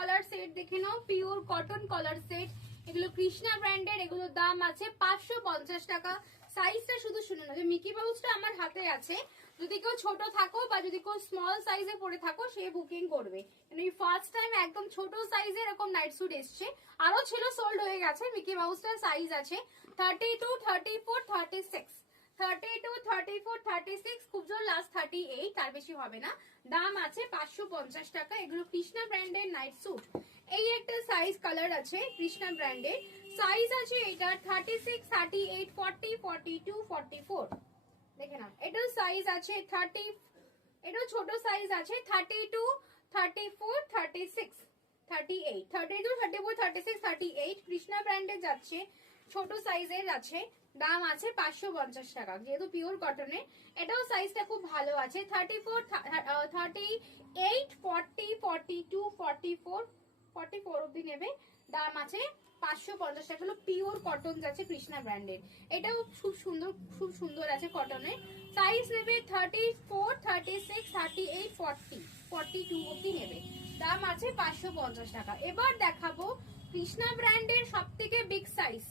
কলার set দেখে নাও, pure cotton কলার set. এগুলো কৃষ্ণা ব্র্যান্ডের, এগুলোর দাম আছে 550 টাকা। সাইজটা শুধু শুনে না, যে মিকি মাউসটা আমার হাতে আছে, যদি কেউ ছোট থাকো বা যদি কেউ স্মল সাইজে পরে থাকো সে বুকিং করবে। এই ফার্স্ট টাইম একদম ছোট সাইজের এরকম নাইট স্যুট এসছে, আরো ছিল সোল্ড হয়ে গেছে। মিকি মাউসটার সাইজ আছে 32, 34, 36, 32, 34, 36, খুব জোর লাস্ট 38, তার বেশি হবে না। দাম আছে 550 টাকা। এগুলো কৃষ্ণা ব্র্যান্ডের নাইট স্যুট। এই একটা সাইজ কালার আছে কৃষ্ণা ব্র্যান্ডের, সাইজ আছে এটার 36, 38, 40, 42, 44। দেখে না, এটার সাইজ আছে 30, এটাও ছোট সাইজ আছে 32, 34, 36, 38, 32, 34, 36, 38। কৃষ্ণা ব্র্যান্ডের যাচ্ছে, ছোট সাইজের আছে, দাম আছে 550 টাকা, যেহেতু পিওর কটনের। এটাও সাইজটা খুব ভালো আছে 34, 38, 40, 42, 44, 44 অব্দি নেবে। দাম আছে 550 টাকা। হলো পিওর কটন যাচ্ছে কৃষ্ণা ব্র্যান্ডের, এটাও খুব সুন্দর, খুব সুন্দর আছে কটনের। সাইজ নেবে 34, 36, 38, 40, 42 অব্দি নেবে। দাম আছে 550 টাকা। এবার দেখাবো কৃষ্ণা ব্র্যান্ডের সব থেকে বিগ সাইজ।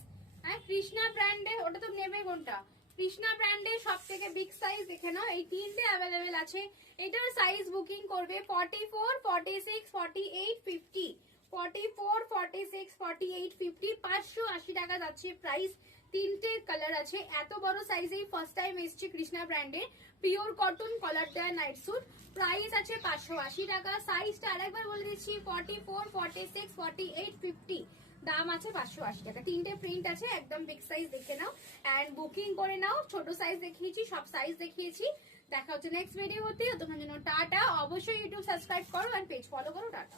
হ্যাঁ, কৃষ্ণা ব্র্যান্ডের, ওটা তো নেবে কোনটা? কৃষ্ণা ব্র্যান্ডের সব থেকে বিগ সাইজ দেখে নাও, এই তিনটে অ্যাভেলেবেল আছে। এটার সাইজ বুকিং করবে 44, 46, 48, 50, 44, 46, 48, 50, 580 টাকা যাচ্ছে প্রাইস। তিনটে কালার আছে, এত বড় সাইজেই ফার্স্ট টাইম এসছে কৃষ্ণা ব্র্যান্ডের পিওর কটন কলার দেওয়া নাইট স্যুট। প্রাইস আছে 580 টাকা। সাইজটা আরেকবার বলে দিচ্ছি 44, 46, 48, 50, দাম আছে 580 টাকা। তিনটে প্রিন্ট আছে, একদম বিগ সাইজ দেখে নাও এন্ড বুকিং করে নাও। ছোট সাইজ দেখিয়েছি, সব সাইজ দেখিয়েছি। দেখা হচ্ছে নেক্সট ভিডিও হতে। তোমার জন্য টাটা। অবশ্যই ইউটিউব সাবস্ক্রাইব করো এন্ড পেজ ফলো করো। টাটা।